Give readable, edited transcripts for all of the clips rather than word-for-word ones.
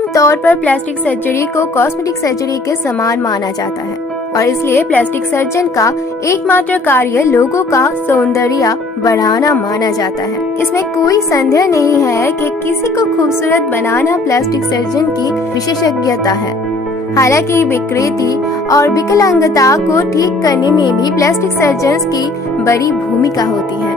आम तौर पर प्लास्टिक सर्जरी को कॉस्मेटिक सर्जरी के समान माना जाता है और इसलिए प्लास्टिक सर्जन का एकमात्र कार्य लोगों का सौंदर्य बढ़ाना माना जाता है। इसमें कोई संदेह नहीं है कि किसी को खूबसूरत बनाना प्लास्टिक सर्जन की विशेषज्ञता है। हालांकि विकृति और विकलांगता को ठीक करने में भी प्लास्टिक सर्जन्स की बड़ी भूमिका होती है।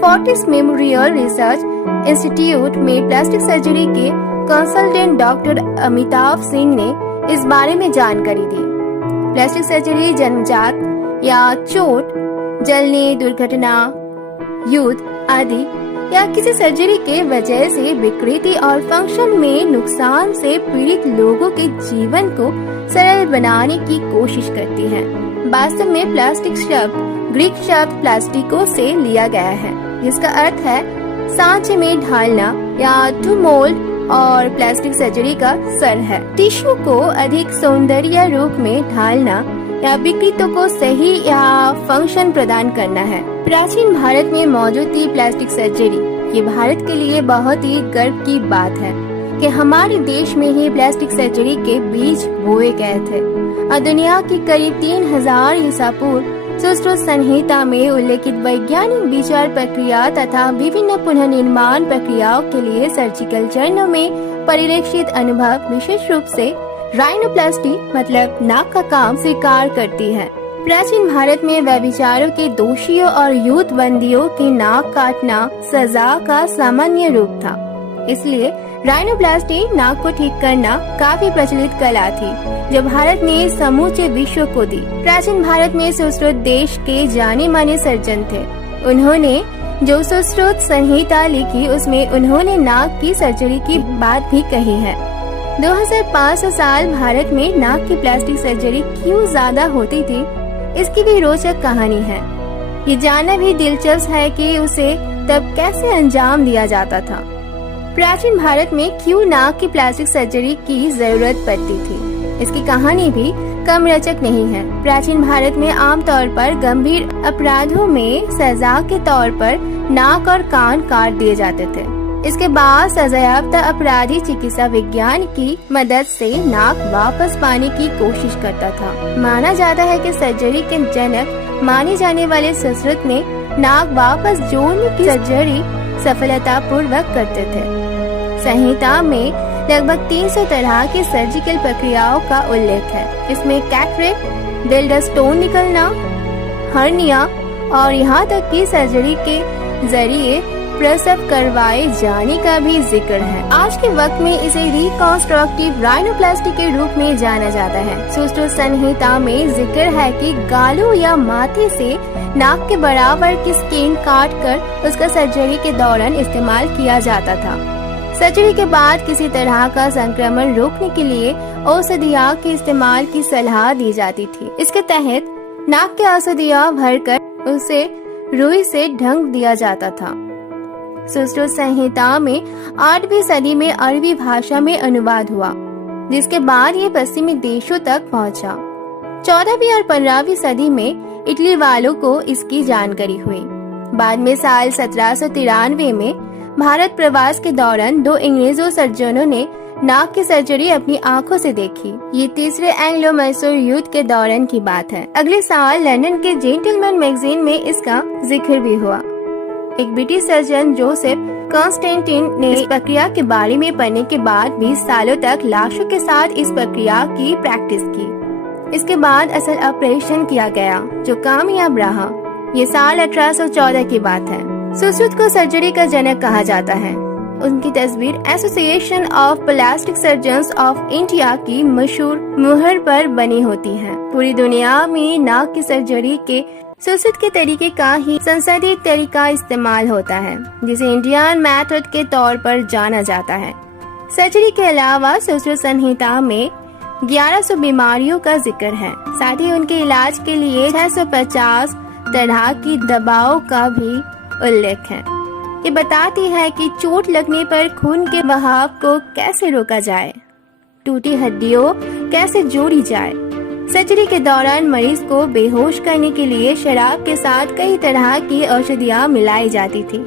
फोर्टिस मेमोरियल रिसर्च इंस्टीट्यूट में प्लास्टिक सर्जरी के कंसल्टेंट डॉक्टर अमिताभ सिंह ने इस बारे में जानकारी दी। प्लास्टिक सर्जरी जन्मजात या चोट, जलने, दुर्घटना, युद्ध आदि या किसी सर्जरी के वजह से विकृति और फंक्शन में नुकसान से पीड़ित लोगों के जीवन को सरल बनाने की कोशिश करती है। वास्तव में प्लास्टिक शब्द ग्रीक शब्द प्लास्टिको से लिया गया है, जिसका अर्थ है सांचे में ढालना या टू मोल्ड, और प्लास्टिक सर्जरी का सर है टिश्यू को अधिक सौंदर्य रूप में ढालना या विकृतों को सही या फंक्शन प्रदान करना है। प्राचीन भारत में मौजूद थी प्लास्टिक सर्जरी। ये भारत के लिए बहुत ही गर्व की बात है कि हमारे देश में ही प्लास्टिक सर्जरी के बीज बोए गए थे और दुनिया की करीब 3000 ईसा पूर्व सुश्रुत संहिता में उल्लेखित वैज्ञानिक विचार प्रक्रिया तथा विभिन्न पुनर्निर्माण प्रक्रियाओं के लिए सर्जिकल चरणों में परिलक्षित अनुभव विशेष रूप से राइनोप्लास्टी मतलब नाक का काम स्वीकार करती है। प्राचीन भारत में व्यभिचारों के दोषियों और युद्ध बंदियों की नाक काटना सजा का सामान्य रूप था, इसलिए राइनोप्लास्टी नाक को ठीक करना काफी प्रचलित कला थी जो भारत ने समूचे विश्व को दी। प्राचीन भारत में सुश्रुत देश के जाने माने सर्जन थे। उन्होंने जो सुश्रुत संहिता लिखी उसमें उन्होंने नाक की सर्जरी की बात भी कही है। 2500 साल भारत में नाक की प्लास्टिक सर्जरी क्यों ज्यादा होती थी, इसकी भी रोचक कहानी है। ये जानना भी दिलचस्प है कि उसे तब कैसे अंजाम दिया जाता था। प्राचीन भारत में क्यों नाक की प्लास्टिक सर्जरी की जरूरत पड़ती थी, इसकी कहानी भी कम रोचक नहीं है। प्राचीन भारत में आमतौर पर गंभीर अपराधों में सजा के तौर पर नाक और कान काट दिए जाते थे। इसके बाद सजायाफ्ता अपराधी चिकित्सा विज्ञान की मदद से नाक वापस पाने की कोशिश करता था। माना जाता है कि सर्जरी के जनक माने जाने वाले सुश्रुत ने नाक वापस जोड़ने की सर्जरी सफलतापूर्वक करते थे। संहिता में लगभग 300 तरह की सर्जिकल प्रक्रियाओं का उल्लेख है। इसमें कैटरेक्ट, डेल्टा स्टोन निकलना, हर्निया और यहाँ तक कि सर्जरी के जरिए प्रसव करवाए जाने का भी जिक्र है। आज के वक्त में इसे रिकॉन्स्ट्रक्टिव राइनोप्लास्टी के रूप में जाना जाता है। सुश्रुत संहिता में जिक्र है कि गालों या माथे से नाक के बराबर की स्किन काट कर उसका सर्जरी के दौरान इस्तेमाल किया जाता था। सर्जरी के बाद किसी तरह का संक्रमण रोकने के लिए औषधियों के इस्तेमाल की सलाह दी जाती थी। इसके तहत नाक के औषधियाँ भरकर उसे रुई से ढक दिया जाता था। सुश्रुत संहिता में 8वीं सदी में अरबी भाषा में अनुवाद हुआ, जिसके बाद ये पश्चिमी देशों तक पहुंचा। 14वीं और 15वीं सदी में इटली वालों को इसकी जानकारी हुई। बाद में साल 1793 में भारत प्रवास के दौरान 2 अंग्रेजों सर्जनों ने नाक की सर्जरी अपनी आंखों से देखी। ये तीसरे एंग्लो मैसूर युद्ध के दौरान की बात है। अगले साल लंदन के जेंटलमैन मैगजीन में इसका जिक्र भी हुआ। एक ब्रिटिश सर्जन जोसेफ कॉन्स्टेंटिन ने इस प्रक्रिया के बारे में पढ़ने के बाद 20 सालों तक लाशों के साथ इस प्रक्रिया की प्रैक्टिस की। इसके बाद असल ऑपरेशन किया गया जो कामयाब रहा। ये साल 1814 की बात है। सुश्रुत को सर्जरी का जनक कहा जाता है। उनकी तस्वीर association of plastic surgeons of India की मशहूर मुहर पर बनी होती है। पूरी दुनिया में नाक की सर्जरी के सुश्रुत के तरीके का ही संसदीय तरीका इस्तेमाल होता है, जिसे इंडियन मेथड के तौर पर जाना जाता है। सर्जरी के अलावा सुश्रुत संहिता में 1100 बीमारियों का जिक्र है। साथ ही उनके इलाज के लिए 650 तरह की दवाओं का भी उल्लेख है। ये बताती है कि चोट लगने पर खून के बहाव को कैसे रोका जाए, टूटी हड्डियों कैसे जोड़ी जाए। सर्जरी के दौरान मरीज को बेहोश करने के लिए शराब के साथ कई तरह की औषधियाँ मिलाई जाती थी।